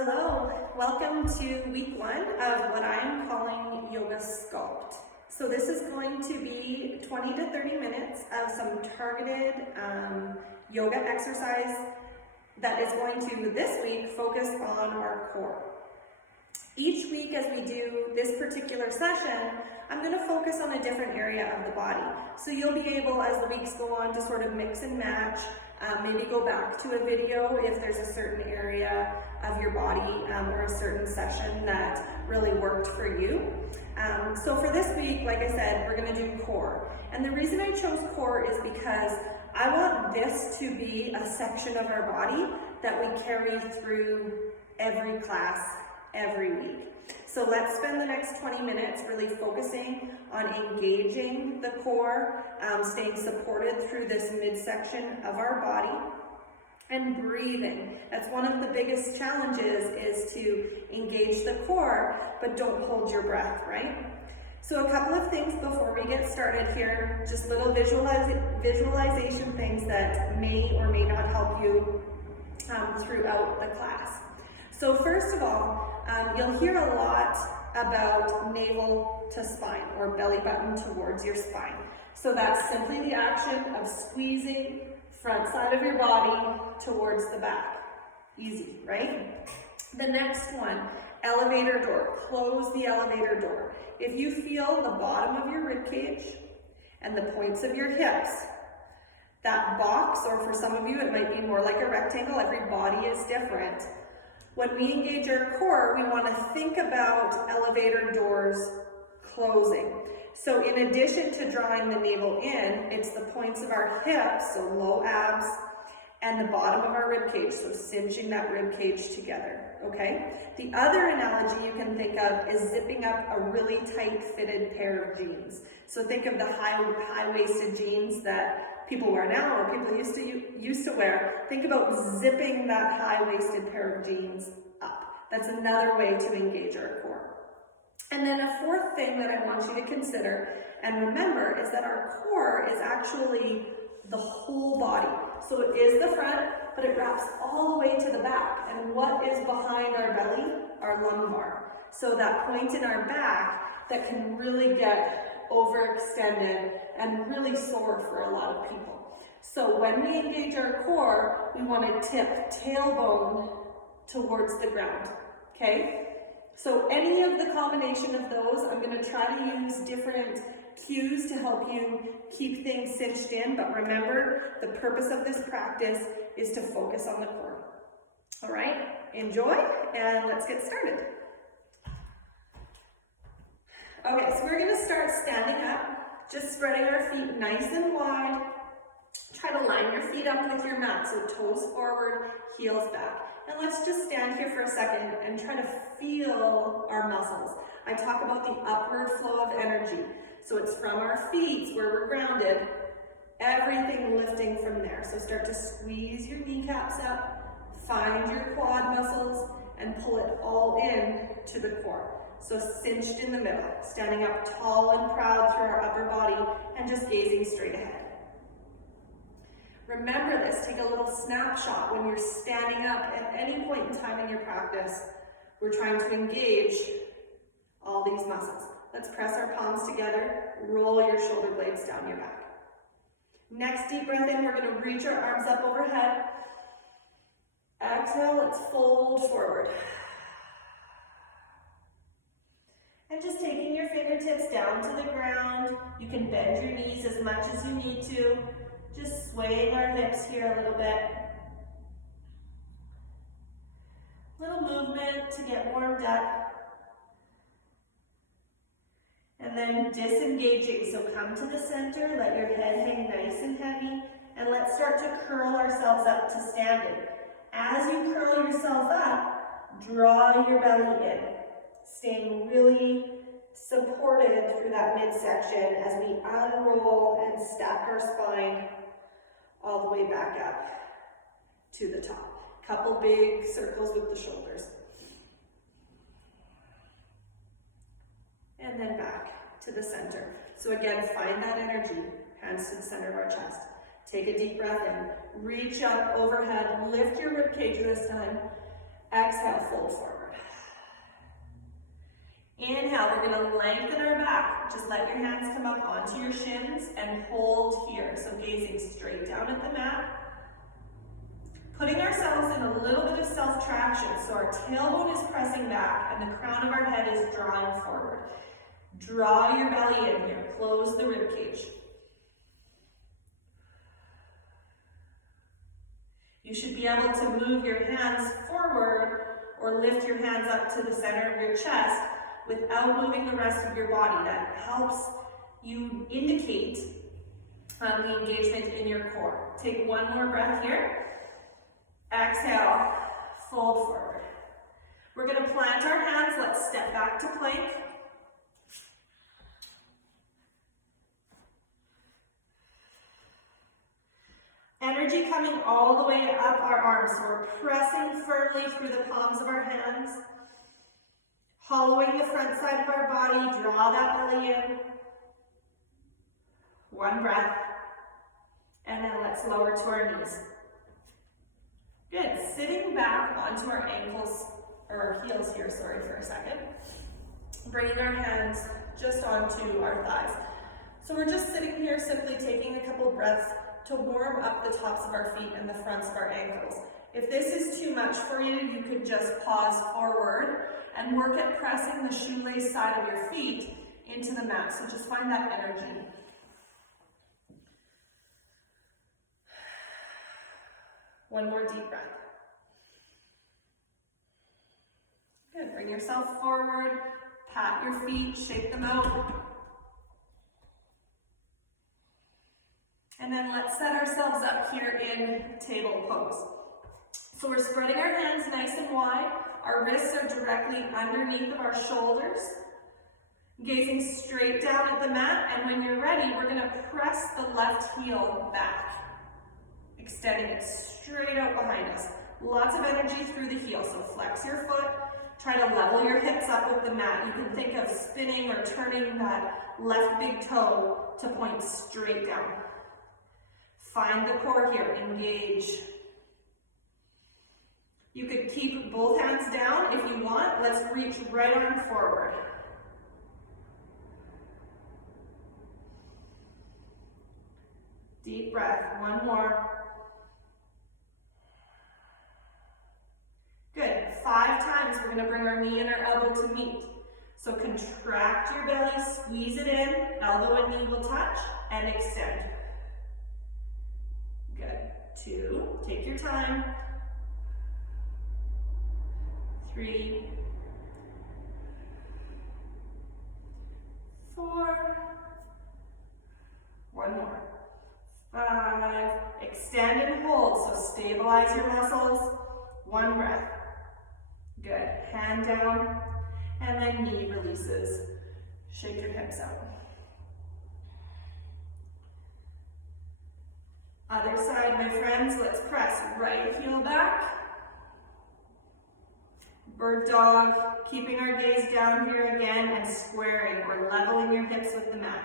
Hello, welcome to week 1 of what I'm calling Yoga Sculpt. So this is going to be 20 to 30 minutes of some targeted yoga exercise that is going to, this week, focus on our core. Each week as we do this particular session, I'm going to focus on a different area of the body. So you'll be able, as the weeks go on, to sort of mix and match, maybe go back to a video if there's a certain area of your body or a certain session that really worked for you. So for this week, like I said, we're going to do core. And the reason I chose core is because I want this to be a section of our body that we carry through every class, every week. So let's spend the next 20 minutes really focusing on engaging the core, staying supported through this midsection of our body, and breathing. That's one of the biggest challenges, is to engage the core, but don't hold your breath, right? So a couple of things before we get started here, just little visualization things that may or may not help you throughout the class. So first of all, you'll hear a lot about navel to spine, or belly button towards your spine. So that's simply the action of squeezing front side of your body towards the back. Easy, right? The next one, elevator door. Close the elevator door. If you feel the bottom of your rib cage and the points of your hips, that box, or for some of you it might be more like a rectangle, every body is different. When we engage our core, we want to think about elevator doors closing. So in addition to drawing the navel in, it's the points of our hips, so low abs, and the bottom of our rib cage, so cinching that rib cage together, okay? The other analogy you can think of is zipping up a really tight fitted pair of jeans. So think of the high-waisted jeans that people wear now, or people used to wear. Think about zipping that high-waisted pair of jeans up. That's another way to engage our core. And then a fourth thing that I want you to consider and remember is that our core is actually the whole body. So it is the front, but it wraps all the way to the back. And what is behind our belly? Our lumbar. So that point in our back that can really get overextended and really sore for a lot of people. So when we engage our core, we want to tip tailbone towards the ground, okay? So any of the combination of those, I'm going to try to use different cues to help you keep things cinched in, but remember, the purpose of this practice is to focus on the core. All right, enjoy, and let's get started. Okay, so we're going to start standing up, just spreading our feet nice and wide. Try to line your feet up with your mat, so toes forward, heels back. And let's just stand here for a second and try to feel our muscles. I talk about the upward flow of energy. So it's from our feet where we're grounded, everything lifting from there. So start to squeeze your kneecaps up, find your quad muscles, and pull it all in to the core. So cinched in the middle, standing up tall and proud through our upper body, and just gazing straight ahead. Remember this, take a little snapshot when you're standing up at any point in time in your practice. We're trying to engage all these muscles. Let's press our palms together, roll your shoulder blades down your back. Next deep breath in, we're going to reach our arms up overhead. Exhale, let's fold forward. And just taking your fingertips down to the ground. You can bend your knees as much as you need to. Just swaying our hips here a little bit. Little movement to get warmed up. And then disengaging. So come to the center, let your head hang nice and heavy, and let's start to curl ourselves up to standing. As you curl yourself up, draw your belly in, staying really supported through that midsection as we unroll and stack our spine all the way back up to the top. Couple big circles with the shoulders. And then back to the center. So again, find that energy, hands to the center of our chest. Take a deep breath in, reach up overhead, lift your rib cage this time, Exhale, fold forward. Inhale, we're gonna lengthen our back. Just let your hands come up onto your shins and hold here. So gazing straight down at the mat. Putting ourselves in a little bit of self-traction. So our tailbone is pressing back and the crown of our head is drawing forward. Draw your belly in here. Close the rib cage. You should be able to move your hands forward or lift your hands up to the center of your chest without moving the rest of your body. That helps you indicate the engagement in your core. Take one more breath here. Exhale, fold forward. We're going to plant our hands. Let's step back to plank. Energy coming all the way up our arms. So we're pressing firmly through the palms of our hands. Hollowing the front side of our body. Draw that belly in. One breath. And then let's lower to our knees. Good. Sitting back onto our ankles, or our heels here, sorry, for a second. Bringing our hands just onto our thighs. So we're just sitting here simply taking a couple breaths to warm up the tops of our feet and the fronts of our ankles. If this is too much for you, you could just pause forward and work at pressing the shoelace side of your feet into the mat. So just find that energy. One more deep breath. Good. Bring yourself forward. Pat your feet. Shake them out. And then let's set ourselves up here in table pose. So we're spreading our hands nice and wide. Our wrists are directly underneath of our shoulders. Gazing straight down at the mat. And when you're ready, we're going to press the left heel back. Extending it straight out behind us. Lots of energy through the heel. So flex your foot. Try to level your hips up with the mat. You can think of spinning or turning that left big toe to point straight down. Find the core here. Engage. You could keep both hands down if you want. Let's reach right arm forward. Deep breath. One more. Good. 5 times we're going to bring our knee and our elbow to meet. So contract your belly, squeeze it in, elbow and knee will touch, and extend. Good. 2, take your time. 3, 4, one more. 5, extend and hold, so stabilize your muscles. One breath. Good. Hand down, and then knee releases. Shake your hips out. Other side, my friends, let's press right heel back. Bird dog, keeping our gaze down here again and squaring or leveling your hips with the mat.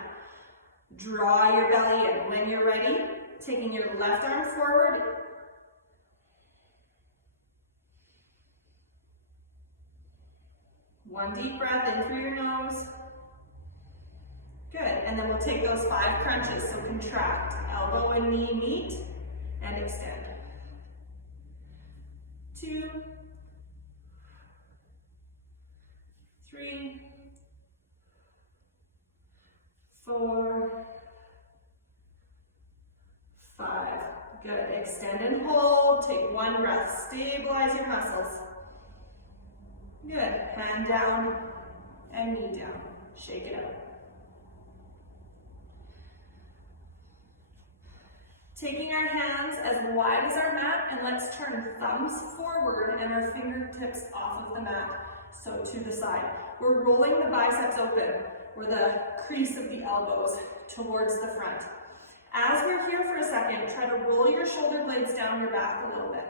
Draw your belly in. When you're ready, taking your left arm forward. One deep breath in through your nose. Good, and then we'll take those 5 crunches. So contract, elbow and knee meet, and extend. 2, 3, 4, 5. Good, extend and hold. Take 1 breath, stabilize your muscles. Good, hand down and knee down. Shake it out. Taking our hands as wide as our mat, and let's turn thumbs forward and our fingertips off of the mat, so to the side. We're rolling the biceps open, or the crease of the elbows towards the front. As we're here for a second, try to roll your shoulder blades down your back a little bit.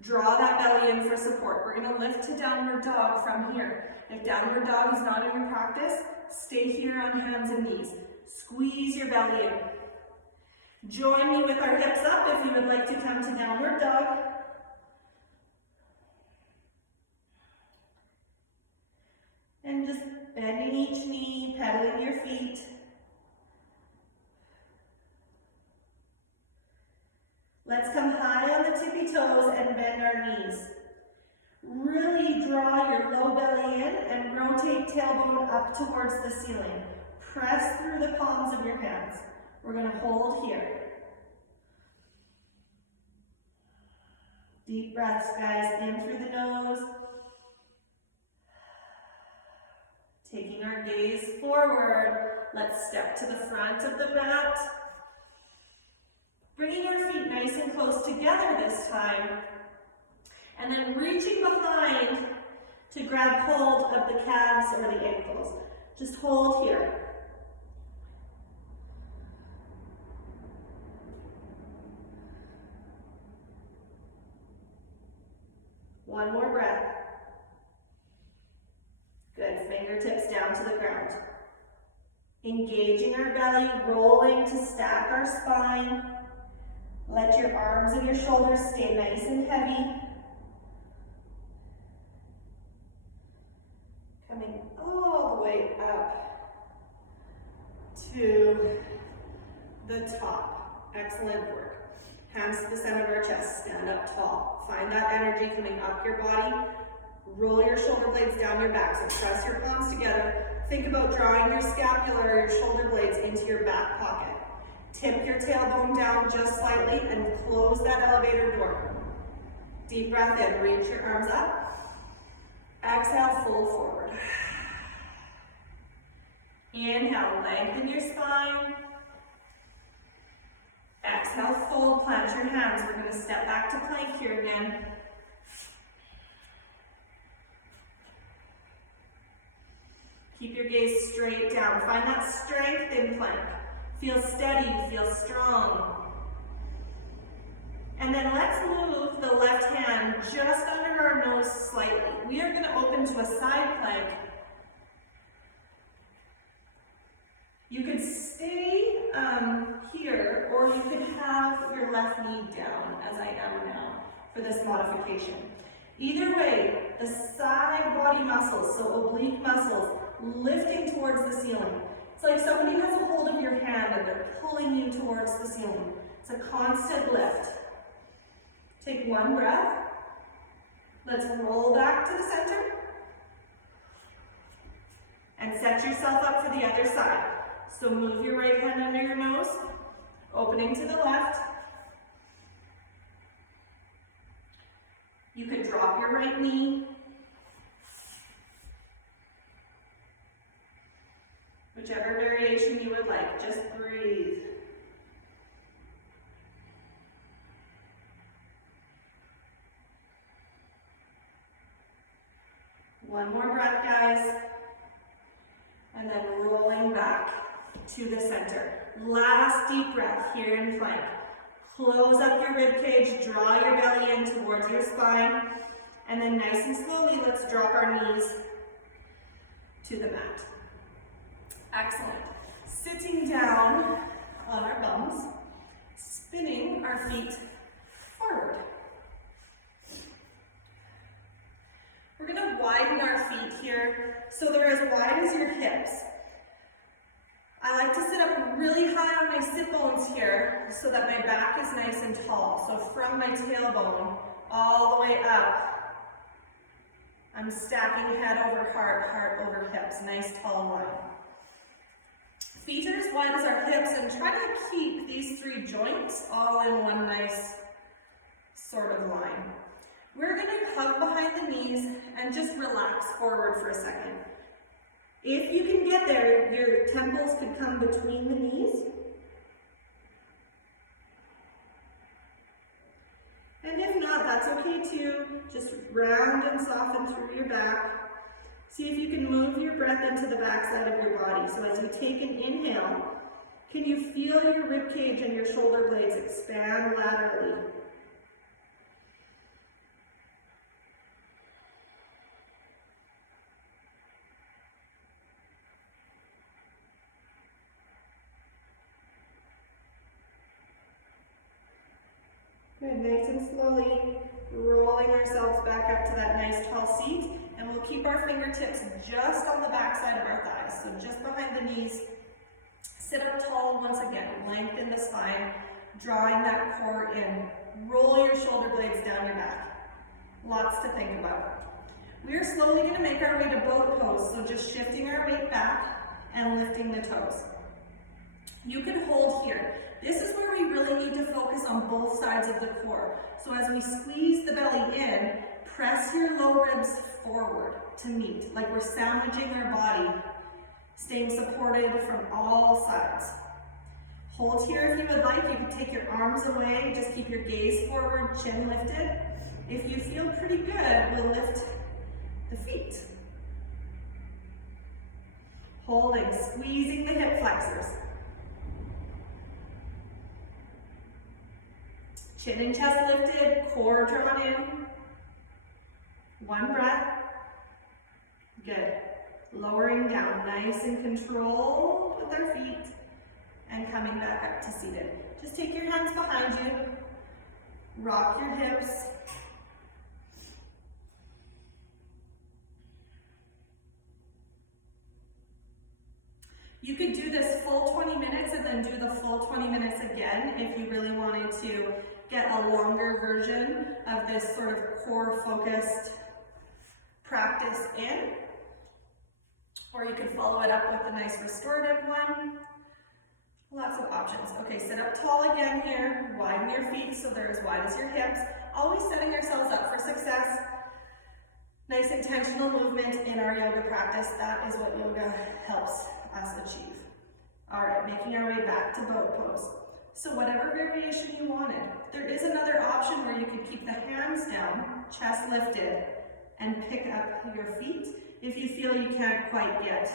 Draw that belly in for support. We're going to lift to downward dog from here. If downward dog is not in your practice, stay here on hands and knees. Squeeze your belly in. Join me with our hips up if you would like to come to downward dog. Bending each knee, pedaling your feet. Let's come high on the tippy toes and bend our knees. Really draw your low belly in and rotate tailbone up towards the ceiling. Press through the palms of your hands. We're going to hold here. Deep breaths, guys, in through the nose. Taking our gaze forward, let's step to the front of the mat. Bringing our feet nice and close together this time. And then reaching behind to grab hold of the calves or the ankles. Just hold here. One more breath. Good, fingertips down to the ground. Engaging our belly, rolling to stack our spine. Let your arms and your shoulders stay nice and heavy. Coming all the way up to the top. Excellent work. Hands to the center of our chest, stand up tall. Find that energy coming up your body. Roll your shoulder blades down your back, so press your palms together. Think about drawing your scapula or your shoulder blades into your back pocket. Tip your tailbone down just slightly and close that elevator door. Deep breath in, reach your arms up. Exhale, fold forward. Inhale, lengthen your spine. Exhale, fold, plant your hands. We're going to step back to plank here again. Keep your gaze straight down. Find that strength in plank. Feel steady, feel strong. And then let's move the left hand just under our nose slightly. We are going to open to a side plank. You could stay here, or you could have your left knee down, as I am now, for this modification. Either way, the side body muscles, so oblique muscles, lifting towards the ceiling. It's like somebody has a hold of your hand and they're pulling you towards the ceiling. It's a constant lift. Take one breath. Let's roll back to the center. And set yourself up for the other side. So move your right hand under your nose, opening to the left. You could drop your right knee. Whichever variation you would like, just breathe. One more breath, guys. And then rolling back to the center. Last deep breath here in plank. Close up your rib cage, draw your belly in towards your spine, and then nice and slowly, let's drop our knees to the mat. Excellent. Sitting down on our bums, spinning our feet forward. We're going to widen our feet here so they're as wide as your hips. I like to sit up really high on my sit bones here so that my back is nice and tall. So from my tailbone all the way up, I'm stacking head over heart, heart over hips. Nice tall line. Feet are as wide as our hips, and try to keep these three joints all in one nice sort of line. We're going to hug behind the knees and just relax forward for a second. If you can get there, your temples could come between the knees. And if not, that's okay too. Just round and soften through your back. See if you can move your breath into the backside of your body. So as you take an inhale, can you feel your rib cage and your shoulder blades expand laterally? Good, nice and slowly. rolling ourselves back up to that nice tall seat, and we'll keep our fingertips just on the back side of our thighs, so just behind the knees. Sit up tall once again, lengthen the spine, drawing that core in. Roll your shoulder blades down your back. Lots to think about. We are slowly going to make our way to boat pose, so just shifting our weight back and lifting the toes. You can hold here. This is where we really need to focus on both sides of the core. So as we squeeze the belly in, press your low ribs forward to meet, like we're sandwiching our body, staying supported from all sides. Hold here if you would like. You can take your arms away, just keep your gaze forward, chin lifted. If you feel pretty good, we'll lift the feet. Holding, squeezing the hip flexors. Chin and chest lifted, core drawn in. One breath. Good. Lowering down, nice and controlled with our feet, and coming back up to seated. Just take your hands behind you, rock your hips. You could do this full 20 minutes and then do the full 20 minutes again if you really wanted to get a longer version of this sort of core focused practice in. Or you could follow it up with a nice restorative one. Lots of options. Okay, sit up tall again here. Widen your feet so they're as wide as your hips. Always setting ourselves up for success. Nice intentional movement in our yoga practice. That is what yoga helps us achieve. All right, making our way back to boat pose. So whatever variation you wanted. There is another option where you could keep the hands down, chest lifted, and pick up your feet if you feel you can't quite get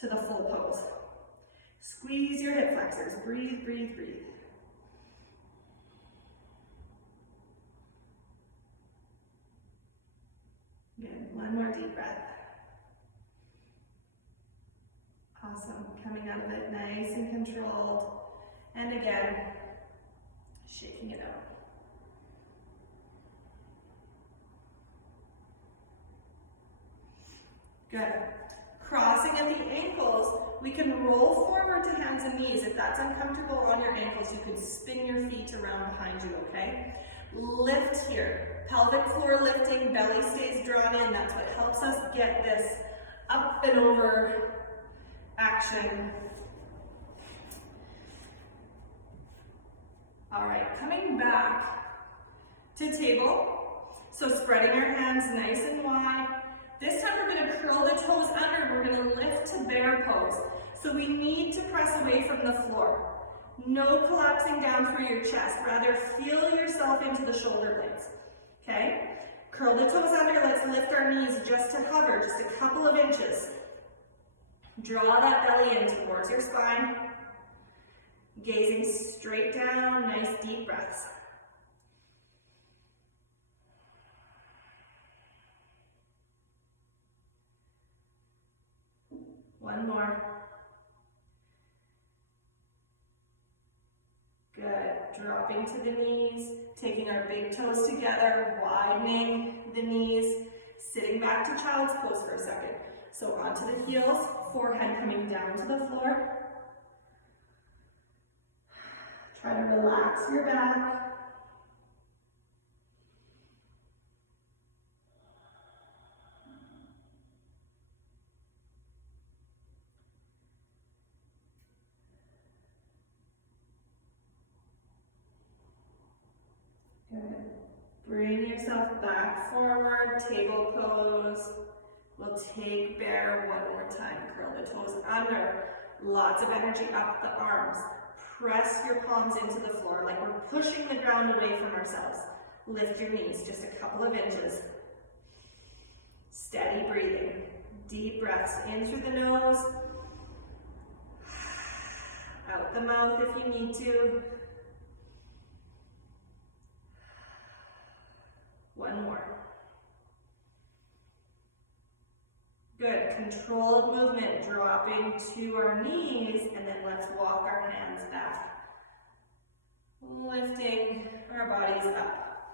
to the full pose. Squeeze your hip flexors. Breathe, breathe, breathe. Good. One more deep breath. Awesome. Coming out of it nice and controlled. And again, shaking it out. Good. Crossing at the ankles, we can roll forward to hands and knees. If that's uncomfortable on your ankles, you could spin your feet around behind you, okay? Lift here. Pelvic floor lifting, belly stays drawn in. That's what helps us get this up and over action. All right, coming back to table. So spreading our hands nice and wide. This time we're going to curl the toes under and we're going to lift to bear pose. So we need to press away from the floor. No collapsing down through your chest. Rather, feel yourself into the shoulder blades. Okay? Curl the toes under. Let's lift our knees just to hover, just a couple of inches. Draw that belly in towards your spine. Gazing straight down, nice deep breaths. One more. Good. Dropping to the knees, taking our big toes together, widening the knees, sitting back to child's pose for a second. So onto the heels, forehead coming down to the floor. Try to relax your back. Good. Bring yourself back forward, table pose. We'll take bear one more time. Curl the toes under. Lots of energy up the arms. Press your palms into the floor like we're pushing the ground away from ourselves. Lift your knees just a couple of inches. Steady breathing. Deep breaths in through the nose. Out the mouth if you need to. One more. Good. Controlled movement, dropping to our knees, and then let's walk our hands back. Lifting our bodies up.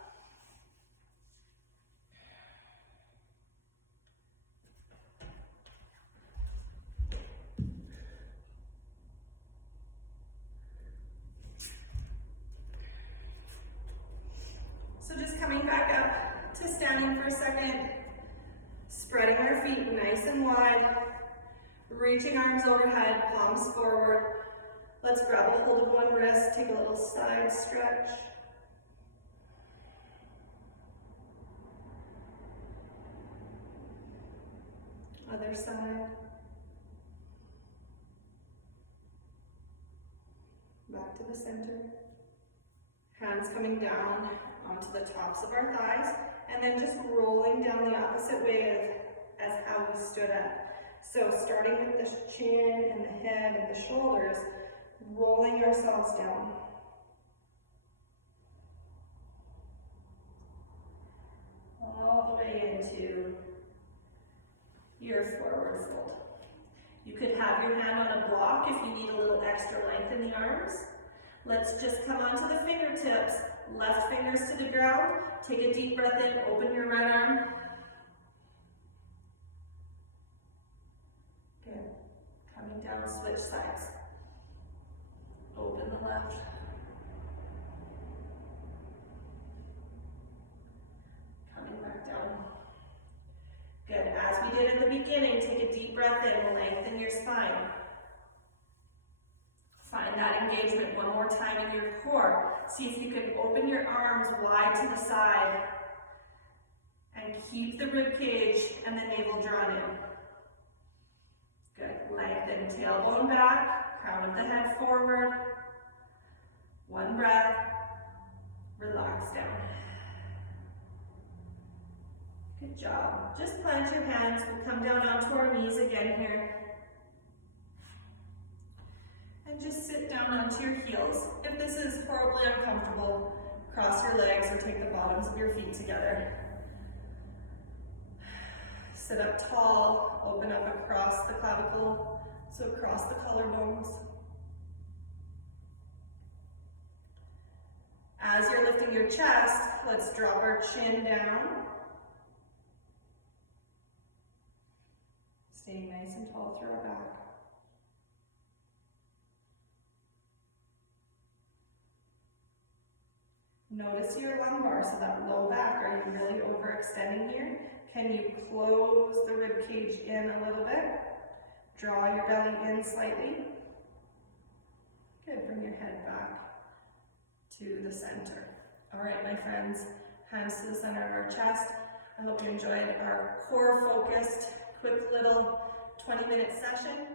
Reaching arms overhead, palms forward. Let's grab a hold of one wrist, take a little side stretch. Other side. Back to the center. Hands coming down onto the tops of our thighs, and then just rolling down the opposite way as how we stood up. So starting with the chin and the head and the shoulders, rolling ourselves down. All the way into your forward fold. You could have your hand on a block if you need a little extra length in the arms. Let's just come onto the fingertips, left fingers to the ground. Take a deep breath in, open your right arm. Good. Coming down, switch sides. Open the left. Coming back down. Good. As we did at the beginning, take a deep breath in, lengthen your spine. Find that engagement one more time in your core. See if you can open your arms wide to the side and keep the rib cage and the navel drawn in. Good. Lengthen, tailbone back, crown of the head forward. One breath. Relax down. Good job. Just plant your hands. We'll come down onto our knees again here. And just sit down onto your heels. If this is horribly uncomfortable, cross your legs or take the bottoms of your feet together. Sit up tall, open up across the clavicle, so across the collarbones. As you're lifting your chest, let's drop our chin down. Staying nice and tall through our back. Notice your lumbar, so that low back. Are you really overextending here? Can you close the rib cage in a little bit? Draw your belly in slightly. Good, bring your head back to the center. All right, my friends, hands to the center of our chest. I hope you enjoyed our core-focused, quick little 20-minute session.